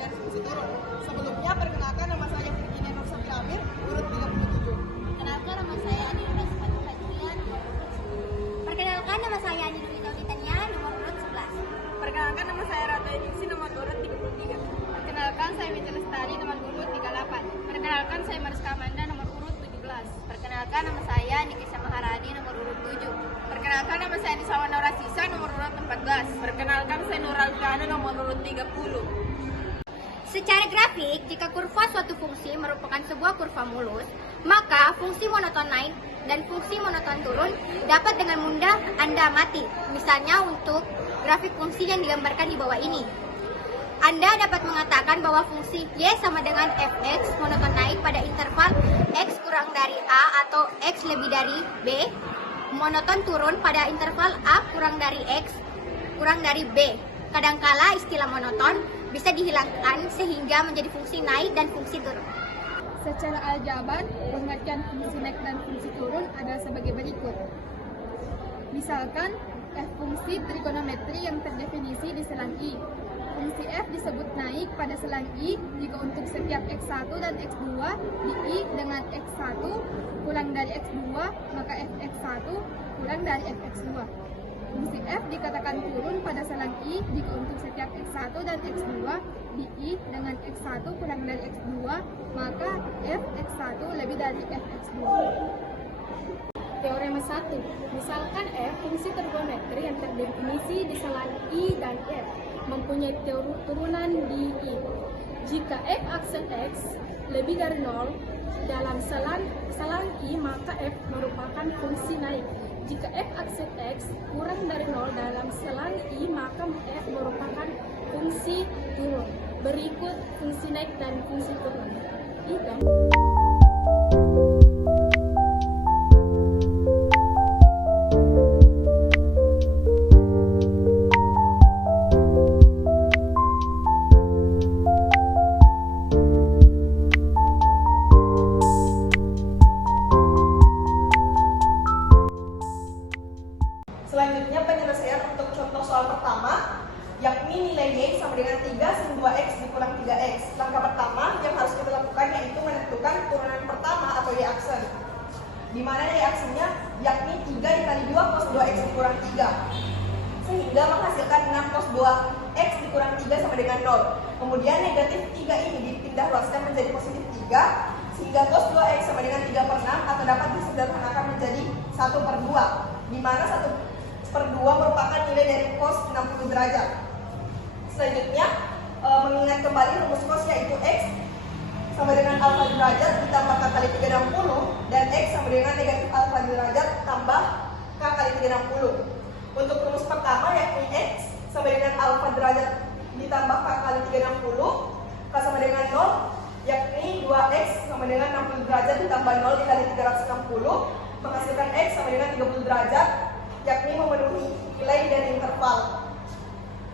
garis fungsi turun. Sebelumnya perkenalkan, nama saya Virginia Nur Safira Amir, urut 37. Perkenalkan, nama saya Adi Nurul Sepatu Fadlia, nomor urut 10. Perkenalkan, nama saya Adi Nurul Tania, nomor urut 11. Perkenalkan, nama saya Ratu Edisi, nomor urut 33. Perkenalkan, saya Mita Lestari, nomor urut 38. Perkenalkan, saya Mariska Amanda, nomor urut 17. Perkenalkan, nama saya Nikisha Maharadi, nomor urut 7. Perkenalkan, nama saya Nisawan Nora Sisa, nomor urut 14. Perkenalkan, saya Nural Fiana, nomor urut 30. Secara grafik, jika kurva suatu fungsi merupakan sebuah kurva mulus, maka fungsi monoton naik dan fungsi monoton turun dapat dengan mudah Anda amati. Misalnya untuk grafik fungsi yang digambarkan di bawah ini. Anda dapat mengatakan bahwa fungsi Y sama dengan fx monoton naik pada interval x kurang dari A atau x lebih dari B, monoton turun pada interval A kurang dari x kurang dari B. Kadangkala istilah monoton bisa dihilangkan sehingga menjadi fungsi naik dan fungsi turun. Secara aljabar, pengertian fungsi naik dan fungsi turun adalah sebagai berikut. Misalkan, f fungsi trigonometri yang terdefinisi di selang I. Fungsi f disebut naik pada selang I jika untuk setiap x1 dan x2 di I dengan x1 kurang dari x2, maka fx1 kurang dari fx2. Fungsi f dikatakan turun pada selang I jika untuk setiap x1 dan x2 di I dengan x1 kurang dari x2, maka fx1 lebih dari fx2. Teorema 1. Misalkan f fungsi trigonometri yang terdefinisi di selang I dan f mempunyai turunan di I. Jika f aksen x lebih dari 0 dalam selang I, maka f merupakan fungsi naik. Jika f aksen x kurang dari 0 dalam selang I, maka f merupakan fungsi turun. Berikut fungsi naik dan fungsi turun. Selanjutnya penyelesaian untuk contoh soal pertama, yakni nilai Y sama dengan 3 sin 2X dikurang 3X. Langkah pertama yang harus kita lakukan yaitu menentukan turunan pertama atau Y aksen. Di mana Y aksennya yakni 3 dikali 2 cos 2X dikurang 3. Sehingga menghasilkan 6 cos 2X dikurang 3 sama dengan 0. Kemudian negatif 3 ini dipindah luaskan menjadi positif 3. Sehingga cos 2X sama dengan 3 per 6 atau dapat disederhanakan menjadi 1 per 2. Di mana 1 per 2 merupakan nilai dari cos 60 derajat. Selanjutnya, mengingat kembali rumus cos yaitu X sama dengan alfa derajat ditambah K kali 360 dan X sama dengan negatif alfa derajat tambah K kali 360. Untuk rumus pertama yakni X sama dengan alfa derajat ditambah K kali 360, K sama dengan 0, yakni 2X sama dengan 60 derajat ditambah 0 dikali 360 menghasilkan X sama dengan 30 derajat, yakni memenuhi nilai dari interval.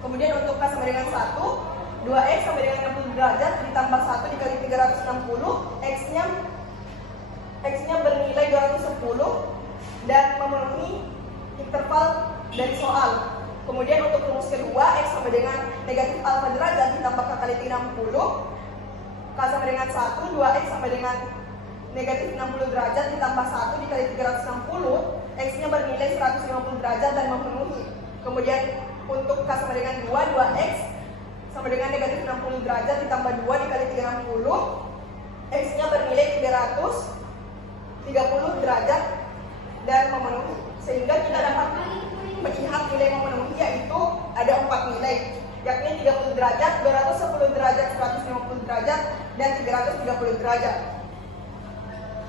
Kemudian untuk K sama dengan 1, 2X sama dengan 60 derajat ditambah 1 dikali 360, X-nya bernilai 210 dan memenuhi interval dari soal. Kemudian untuk rumus kedua, X sama dengan negatif alfa derajat ditambah K kali 360, K sama dengan 1, 2X sama dengan negatif 60 derajat ditambah 1 dikali 360, X-nya bernilai 150 derajat dan memenuhi. Kemudian untuk K sama dengan 2, 2X sama dengan negatif 60 derajat ditambah 2 dikali 360, X-nya bernilai 330 derajat dan memenuhi. Sehingga kita dapat melihat nilai memenuhi yaitu ada 4 nilai, yakni 30 derajat, 210 derajat, 150 derajat, dan 330 derajat.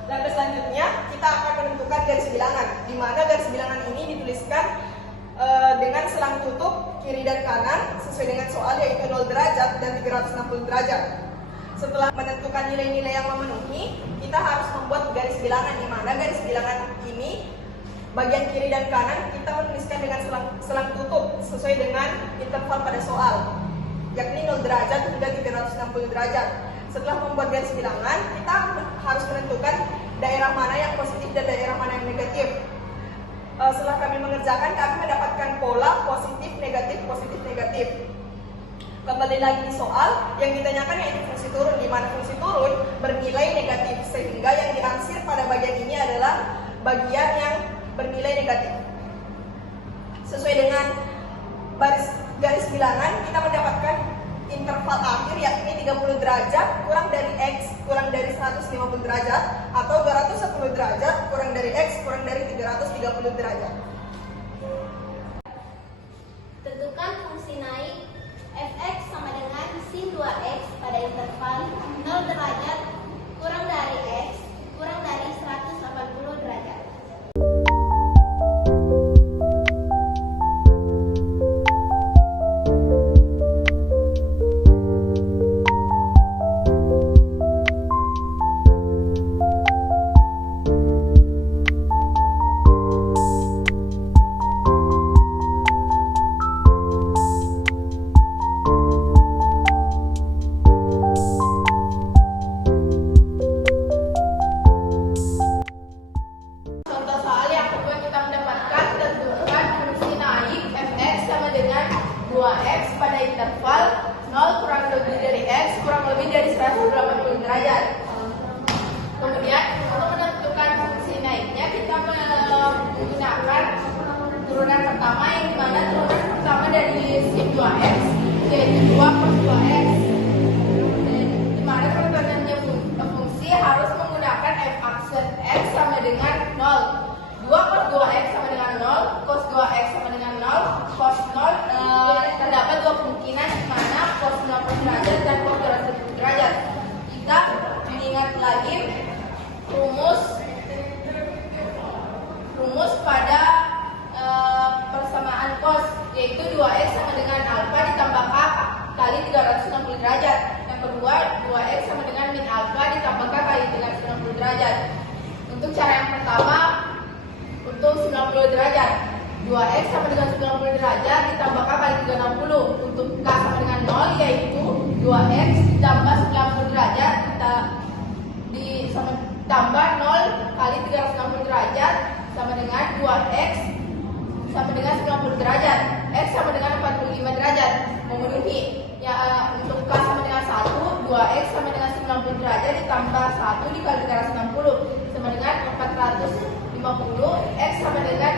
Langkah selanjutnya kita akan menentukan garis bilangan, di mana garis bilangan ini dituliskan dengan selang tutup kiri dan kanan sesuai dengan soal yaitu 0 derajat dan 360 derajat. Setelah menentukan nilai-nilai yang memenuhi, kita harus membuat garis bilangan, di mana garis bilangan ini bagian kiri dan kanan kita menuliskan dengan selang tutup sesuai dengan interval pada soal, yakni 0 derajat hingga 360 derajat. Setelah membuat garis bilangan, kita harus menentukan daerah mana yang positif dan daerah mana yang negatif. Setelah kami mengerjakan, kami mendapatkan pola positif, negatif, positif, negatif. Kembali lagi di soal, yang ditanyakan yaitu fungsi turun, di mana fungsi turun bernilai negatif, sehingga yang diansir pada bagian ini adalah bagian yang bernilai negatif. Sesuai dengan garis bilangan, kita mendapatkan interval akhir yakni 30 derajat kurang dari X kurang dari 150 derajat atau 210 derajat kurang dari X kurang dari 330 derajat. Tentukan fungsi naik fx sama dengan sin 2x pada interval 0 derajat kurang dari x kurang dari 180 derajat. Pada interval 0 kurang lebih dari X kurang lebih dari 180 derajat. Kemudian untuk menentukan fungsi naiknya kita menggunakan turunan pertama, yang dimana turunan pertama dari sin 2X yaitu 2 per 2X, dimana penentuannya fungsi harus menggunakan f aksen X sama dengan 0. 2 per 2X sama dengan 0, cos 2X sama dengan 0, cos 0 terdapat dua kemungkinan, di mana cos 90 derajat dan cos 270 derajat. Kita mengingat lagi rumus pada persamaan cos, yaitu 2X sama dengan alfa ditambah K kali 360 derajat. Yang kedua, 2X sama dengan min alfa ditambah K kali 360 derajat. Untuk cara yang pertama, untuk 90 derajat, 2X sama dengan 90 derajat ditambah K kali 360. Untuk K sama dengan 0, yaitu 2X ditambah 90 derajat tambah 0 kali 360 derajat sama dengan 2X sama dengan 90 derajat. X sama dengan 45 derajat, memenuhi. Untuk K sama dengan 1, 2X sama dengan 90 derajat ditambah 1 dikali 360 sama dengan 450, X sama dengan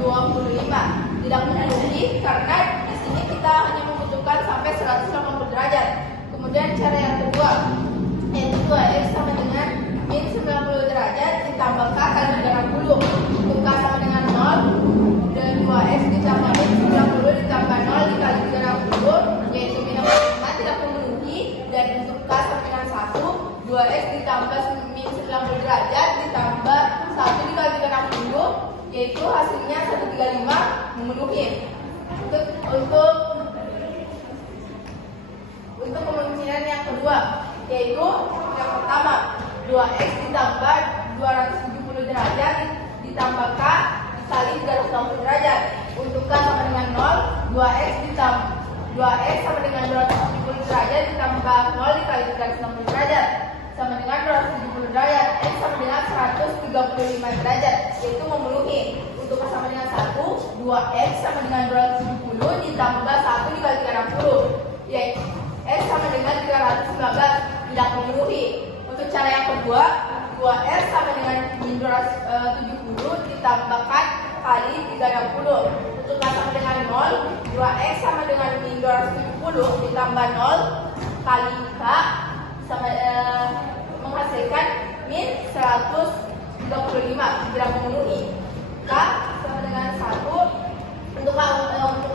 225. Tidak memenuhi karena di sini kita hanya membutuhkan sampai 180 derajat. Kemudian cara yang kedua, yaitu 2X sama dengan min 90 derajat ditambah K kali 360. Untuk K sama dengan 0 dan 2X ditambah min 90 ditambah 0 dikali 360, yaitu min 45 tidak memenuhi. Dan untuk K sama dengan 1, 2X ditambah min 90 derajat ditambah 1 dikali 360, yaitu hasilnya 135, memenuhi. Untuk kemungkinan yang kedua, yaitu yang pertama, 2X ditambah 270 derajat ditambah K dikali 360 derajat. Untuk K sama dengan 0, 2X sama dengan 270 derajat ditambah 0 dikali 360 derajat sama dengan 270 derajat. X sama dengan 135 derajat, yaitu memenuhi. Untuk K sama dengan 1, 2X sama dengan 270 ditambah 1 dikali 360, yaitu X sama dengan 319, tidak memenuhi. Untuk cara yang kedua, 2X sama dengan min 270 ditambahkan kali 360. Untuk K sama dengan 0, 2X sama dengan min 270 ditambah 0 kali K sama menghasilkan min 135, tidak memenuhi. K sama dengan 1, untuk K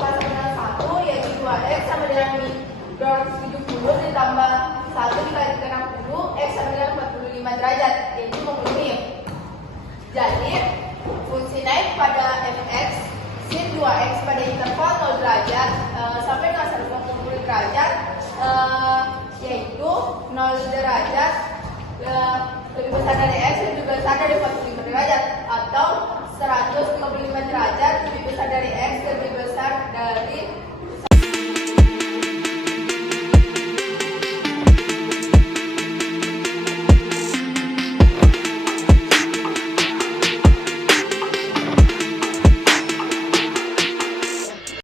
sama dengan 1, yaitu 2X sama dengan min 270 ditambah 1 dikali 360, X sama dengan 45 derajat, yaitu memenuhi. Jadi fungsi naik pada fx sin 2x pada interval 0 derajat sampai dengan 180 derajat, yaitu 0 derajat lebih besar dari x dan lebih besar dari 45 derajat.